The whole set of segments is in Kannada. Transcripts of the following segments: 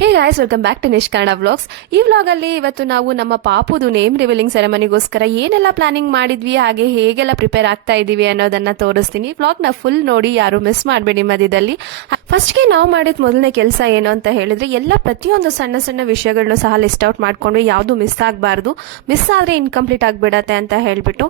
Hey guys welcome back to Nish Kannada vlogs ಈ ವ್ಲಾಗ್ ಅಲ್ಲಿ ಇವತ್ತು ನಾವು ನಮ್ಮ ಪಾಪುದು ನೇಮ್ ರಿವೀಲಿಂಗ್ ಸೆರೆಮನಿಗೋಸ್ಕರ ಏನೆಲ್ಲ ಪ್ಲಾನಿಂಗ್ ಮಾಡಿದ್ವಿ, ಹಾಗೆ ಹೇಗೆಲ್ಲ ಪ್ರಿಪೇರ್ ಆಗ್ತಾ ಇದೀವಿ ಅನ್ನೋದನ್ನ ತೋರಿಸ್ತೀನಿ. ವ್ಲಾಗ್ನ ಫುಲ್ ನೋಡಿ ಯಾರು ಮಿಸ್ ಮಾಡಬೇಡಿ ಮಧ್ಯದಲ್ಲಿ. ಫಸ್ಟ್ಗೆ ನಾವು ಮಾಡಿದ ಮೊದಲನೇ ಕೆಲಸ ಏನು ಅಂತ ಹೇಳಿದ್ರೆ, ಎಲ್ಲ ಪ್ರತಿಯೊಂದು ಸಣ್ಣ ಸಣ್ಣ ವಿಷಯಗಳನ್ನು ಸಹ ಲಿಸ್ಟ್ ಔಟ್ ಮಾಡ್ಕೊಂಡ್ವಿ ಯಾವುದು ಮಿಸ್ ಆಗಬಾರ್ದು. ಮಿಸ್ ಆದ್ರೆ ಇನ್ಕಂಪ್ಲೀಟ್ ಆಗಿಬಿಡತ್ತೆ ಅಂತ ಹೇಳ್ಬಿಟ್ಟು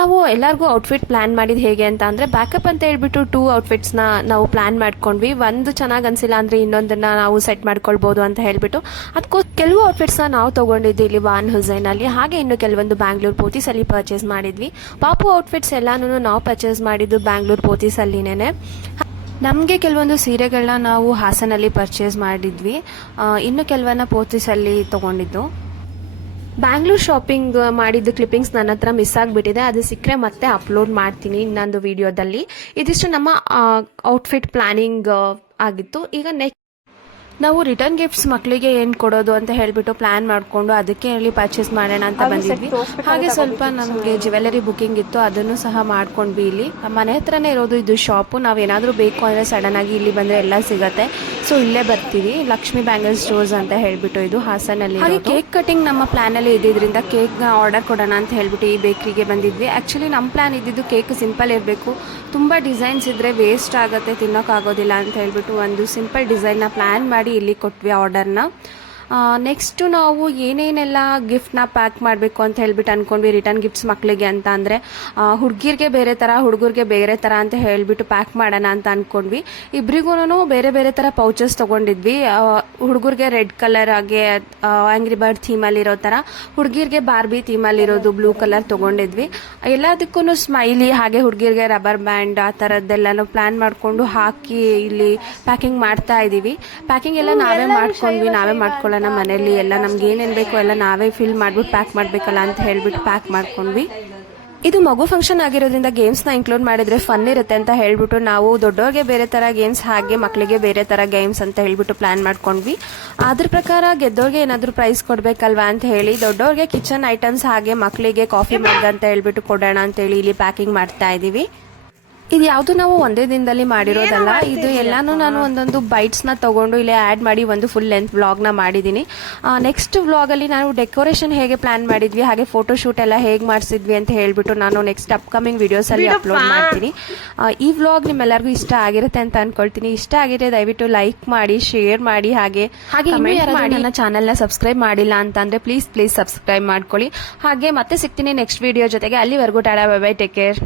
ನಾವು ಎಲ್ಲರಿಗೂ ಔಟ್ಫಿಟ್ ಪ್ಲಾನ್ ಮಾಡಿದ್ ಹೇಗೆ ಅಂತ ಅಂದ್ರೆ ಬ್ಯಾಕಪ್ ಅಂತ ಹೇಳ್ಬಿಟ್ಟು ಟೂ ಔಟ್ಫಿಟ್ಸ್ನ ನಾವು ಪ್ಲಾನ್ ಮಾಡ್ಕೊಂಡ್ವಿ. ಒಂದು ಚೆನ್ನಾಗಿ ಅನ್ಸಿಲ್ಲ ಅಂದ್ರೆ ಇನ್ನೊಂದನ್ನ ನಾವು ಸೆಟ್ ಮಾಡ್ಕೊಳ್ಬೋದು ಅಂತ ಹೇಳಿಬಿಟ್ಟು. ಅದಕ್ಕೋ ಕೆಲವು ಔಟ್ಫಿಟ್ಸ್ನ ನಾವು ತಗೊಂಡಿದ್ವಿ ಇಲ್ಲಿ ವಾನ್ ಹುಸೈನ್ ಅಲ್ಲಿ ಹಾಗೆ ಇನ್ನು ಕೆಲವೊಂದು ಬ್ಯಾಂಗ್ಳೂರ್ ಪೋತಿಸಲ್ಲಿ ಪರ್ಚೇಸ್ ಮಾಡಿದ್ವಿ. ಪಾಪು ಔಟ್ಫಿಟ್ಸ್ ಎಲ್ಲಾನು ನಾವು ಪರ್ಚೇಸ್ ಮಾಡಿದ್ದು ಬ್ಯಾಂಗ್ಳೂರ್ ಪೋತಿಸಲ್ಲಿನೇ ನಮಗೆ ಕೆಲವೊಂದು ಸೀರೆಗಳನ್ನ ನಾವು ಹಾಸನಲ್ಲಿ ಪರ್ಚೇಸ್ ಮಾಡಿದ್ವಿ. ಇನ್ನು ಕೆಲವನ್ನ ಪೋತಿಸಲ್ಲಿ ತಗೊಂಡಿದ್ದು. ಬ್ಯಾಂಗ್ಳೂರ್ ಶಾಪಿಂಗ್ ಮಾಡಿದ ಕ್ಲಿಪ್ಪಿಂಗ್ಸ್ ನನ್ನ ಹತ್ರ ಮಿಸ್ ಆಗಿಬಿಟ್ಟಿದೆ. ಅದು ಸಿಕ್ಕರೆ ಮತ್ತೆ ಅಪ್ಲೋಡ್ ಮಾಡ್ತೀನಿ ಇನ್ನೊಂದು ವಿಡಿಯೋದಲ್ಲಿ ಇದಿಷ್ಟು ನಮ್ಮ ಔಟ್ಫಿಟ್ ಪ್ಲಾನಿಂಗ್ ಆಗಿತ್ತು. ಈಗ ನೆಕ್ಸ್ಟ್ ನಾವು ರಿಟರ್ನ್ ಗಿಫ್ಟ್ಸ್ ಮಕ್ಕಳಿಗೆ ಏನು ಕೊಡೋದು ಅಂತ ಹೇಳ್ಬಿಟ್ಟು ಪ್ಲಾನ್ ಮಾಡಿಕೊಂಡು ಅದಕ್ಕೆ ಹೇಳಿ ಪರ್ಚೇಸ್ ಮಾಡೋಣ ಅಂತ ಬಂದಿದ್ವಿ. ಹಾಗೆ ಸ್ವಲ್ಪ ನಮಗೆ ಜ್ಯುವೆಲರಿ ಬುಕಿಂಗ್ ಇತ್ತು ಅದನ್ನು ಸಹ ಮಾಡ್ಕೊಂಡ್ವಿ ಇಲ್ಲಿ. ನಮ್ಮ ಮನೆ ಹತ್ರನೇ ಇರೋದು ಇದು ಶಾಪು ನಾವು ಏನಾದರೂ ಬೇಕು ಅಂದ್ರೆ ಸಡನ್ ಆಗಿ ಇಲ್ಲಿ ಬಂದ್ರೆ ಎಲ್ಲ ಸಿಗತ್ತೆ. ಸೊ ಇಲ್ಲೇ ಬರ್ತೀವಿ. ಲಕ್ಷ್ಮಿ ಬ್ಯಾಂಗಲ್ ಸ್ಟೋರ್ಸ್ ಅಂತ ಹೇಳ್ಬಿಟ್ಟು ಇದು ಹಾಸನಲ್ಲಿ ಹಾಗೆ ಕೇಕ್ ಕಟಿಂಗ್ ನಮ್ಮ ಪ್ಲಾನ್ ಅಲ್ಲಿ ಇದ್ದಿದ್ರಿಂದ ಕೇಕ್ನ ಆರ್ಡರ್ ಕೊಡೋಣ ಅಂತ ಹೇಳ್ಬಿಟ್ಟು ಈ ಬೇಕರಿಗೆ ಬಂದಿದ್ವಿ. ಆಕ್ಚುಲಿ ನಮ್ಮ ಪ್ಲಾನ್ ಇದ್ದಿದ್ದು ಕೇಕ್ ಸಿಂಪಲ್ ಇರಬೇಕು. ತುಂಬಾ ಡಿಸೈನ್ಸ್ ಇದ್ರೆ ವೇಸ್ಟ್ ಆಗುತ್ತೆ ತಿನ್ನೋಕ್ಕಾಗೋದಿಲ್ಲ ಅಂತ ಹೇಳ್ಬಿಟ್ಟು ಒಂದು ಸಿಂಪಲ್ ಡಿಸೈನ್ನ ಪ್ಲಾನ್ ಮಾಡಿ ಇಲ್ಲಿ ಕೊಟ್ವಿ ಆರ್ಡರ್ನ. ನೆಕ್ಸ್ಟ್ ನಾವು ಏನೇನೆಲ್ಲ ಗಿಫ್ಟ್ನ ಪ್ಯಾಕ್ ಮಾಡಬೇಕು ಅಂತ ಹೇಳ್ಬಿಟ್ಟು ಅನ್ಕೊಂಡ್ವಿ ರಿಟರ್ನ್ ಗಿಫ್ಟ್ಸ್ ಮಕ್ಕಳಿಗೆ ಅಂತ ಅಂದರೆ ಹುಡುಗಿರ್ಗೆ ಬೇರೆ ಥರ ಹುಡುಗರಿಗೆ ಬೇರೆ ಥರ ಅಂತ ಹೇಳಿಬಿಟ್ಟು ಪ್ಯಾಕ್ ಮಾಡೋಣ ಅಂತ ಅಂದ್ಕೊಂಡ್ವಿ ಇಬ್ರಿಗೂ ಬೇರೆ ಬೇರೆ ಥರ ಪೌಚಸ್ ತೊಗೊಂಡಿದ್ವಿ. ಹುಡುಗರಿಗೆ ರೆಡ್ ಕಲರ್ ಹಾಗೆ ಆ್ಯಂಗ್ರಿ ಬರ್ಡ್ ಥೀಮಲ್ಲಿ ಇರೋ ಥರ ಹುಡುಗಿರ್ಗೆ ಬಾರ್ಬಿ ಥೀಮಲ್ಲಿರೋದು ಬ್ಲೂ ಕಲರ್ ತೊಗೊಂಡಿದ್ವಿ. ಎಲ್ಲದಕ್ಕೂ ಸ್ಮೈಲಿ ಹಾಗೆ ಹುಡುಗಿರ್ಗೆ ರಬ್ಬರ್ ಬ್ಯಾಂಡ್ ಆ ಥರದ್ದೆಲ್ಲನೂ ಪ್ಲ್ಯಾನ್ ಮಾಡಿಕೊಂಡು ಹಾಕಿ ಇಲ್ಲಿ ಪ್ಯಾಕಿಂಗ್ ಮಾಡ್ತಾ ಇದ್ದೀವಿ ಪ್ಯಾಕಿಂಗ್ ಎಲ್ಲ ನಾವೇ ಮಾಡ್ಕೊಂಡ್ವಿ ನಾವೇ ಮಾಡ್ಕೊಳ್ಳೋಣ ಮನೇಲಿ ಎಲ್ಲ ನಮ್ಗೆ ಏನೇನು ಬೇಕೋ ಎಲ್ಲ ನಾವೇ ಫಿಲ್ ಮಾಡ್ಬಿಟ್ಟು ಪ್ಯಾಕ್ ಮಾಡಬೇಕಲ್ಲ ಅಂತ ಹೇಳ್ಬಿಟ್ಟು ಪ್ಯಾಕ್ ಮಾಡ್ಕೊಂಡ್ವಿ. ಇದು ಮಗು ಫಂಕ್ಷನ್ ಆಗಿರೋದ್ರಿಂದ ಗೇಮ್ಸ್ನ ಇನ್ಕ್ಲೂಡ್ ಮಾಡಿದ್ರೆ ಫನ್ ಇರುತ್ತೆ ಅಂತ ಹೇಳ್ಬಿಟ್ಟು ನಾವು ದೊಡ್ಡವ್ರಿಗೆ ಬೇರೆ ಥರ ಗೇಮ್ಸ್ ಹಾಗೆ ಮಕ್ಕಳಿಗೆ ಬೇರೆ ಥರ ಗೇಮ್ಸ್ ಅಂತ ಹೇಳ್ಬಿಟ್ಟು ಪ್ಲ್ಯಾನ್ ಮಾಡ್ಕೊಂಡ್ವಿ. ಅದ್ರ ಪ್ರಕಾರ ಗೆದ್ದವ್ರಿಗೆ ಏನಾದರೂ ಪ್ರೈಸ್ ಕೊಡ್ಬೇಕಲ್ವಾ ಅಂತ ಹೇಳಿ ದೊಡ್ಡವ್ರಿಗೆ ಕಿಚನ್ ಐಟಮ್ಸ್ ಹಾಗೆ ಮಕ್ಕಳಿಗೆ ಕಾಫಿ ಮಗ್ ಅಂತ ಹೇಳ್ಬಿಟ್ಟು ಕೊಡೋಣ ಅಂತ ಹೇಳಿ ಇಲ್ಲಿ ಪ್ಯಾಕಿಂಗ್ ಮಾಡ್ತಾ ಇದೀವಿ. ಇದು ಯಾವುದು ನಾವು ಒಂದೇ ದಿನದಲ್ಲಿ ಮಾಡಿರೋದಲ್ಲ. ಇದು ಎಲ್ಲಾನು ನಾನು ಒಂದೊಂದು ಬೈಟ್ಸ್ನ ತಗೊಂಡು ಇಲ್ಲಿ ಆಡ್ ಮಾಡಿ ಒಂದು ಫುಲ್ ಲೆಂತ್ ವ್ಲಾಗ್ನ ನ ಮಾಡಿದ್ದೀನಿ ನೆಕ್ಸ್ಟ್ ವ್ಲಾಗಲ್ಲಿ ನಾವು ಡೆಕೋರೇಷನ್ ಹೇಗೆ ಪ್ಲಾನ್ ಮಾಡಿದ್ವಿ ಹಾಗೆ ಫೋಟೋ ಶೂಟ್ ಎಲ್ಲ ಹೇಗೆ ಮಾಡಿಸಿದ್ವಿ ಅಂತ ಹೇಳ್ಬಿಟ್ಟು ನಾನು ನೆಕ್ಸ್ಟ್ ಅಪ್ಕಮಿಂಗ್ ವಿಡಿಯೋಸ್ ಅಲ್ಲಿ ಅಪ್ಲೋಡ್ ಮಾಡ್ತೀನಿ. ಈ ವ್ಲಾಗ್ ನಿಮ್ಮೆಲ್ಲರಿಗೂ ಇಷ್ಟ ಆಗಿರುತ್ತೆ ಅಂತ ಅನ್ಕೊಳ್ತೀನಿ. ಇಷ್ಟ ಆಗಿದೆ ದಯವಿಟ್ಟು ಲೈಕ್ ಮಾಡಿ ಶೇರ್ ಮಾಡಿ ಹಾಗೆ ಹಾಗೆ ಯಾರಾದ್ರೂ ನನ್ನ ಚಾನೆಲ್ನ ಸಬ್ಸ್ಕ್ರೈಬ್ ಮಾಡಿಲ್ಲ ಅಂತಂದ್ರೆ ಪ್ಲೀಸ್ ಪ್ಲೀಸ್ ಸಬ್ಸ್ಕ್ರೈಬ್ ಮಾಡ್ಕೊಳ್ಳಿ. ಹಾಗೆ ಮತ್ತೆ ಸಿಗ್ತೀನಿ ನೆಕ್ಸ್ಟ್ ವಿಡಿಯೋ ಜೊತೆಗೆ. ಅಲ್ಲಿವರೆಗೂ tada bye bye take care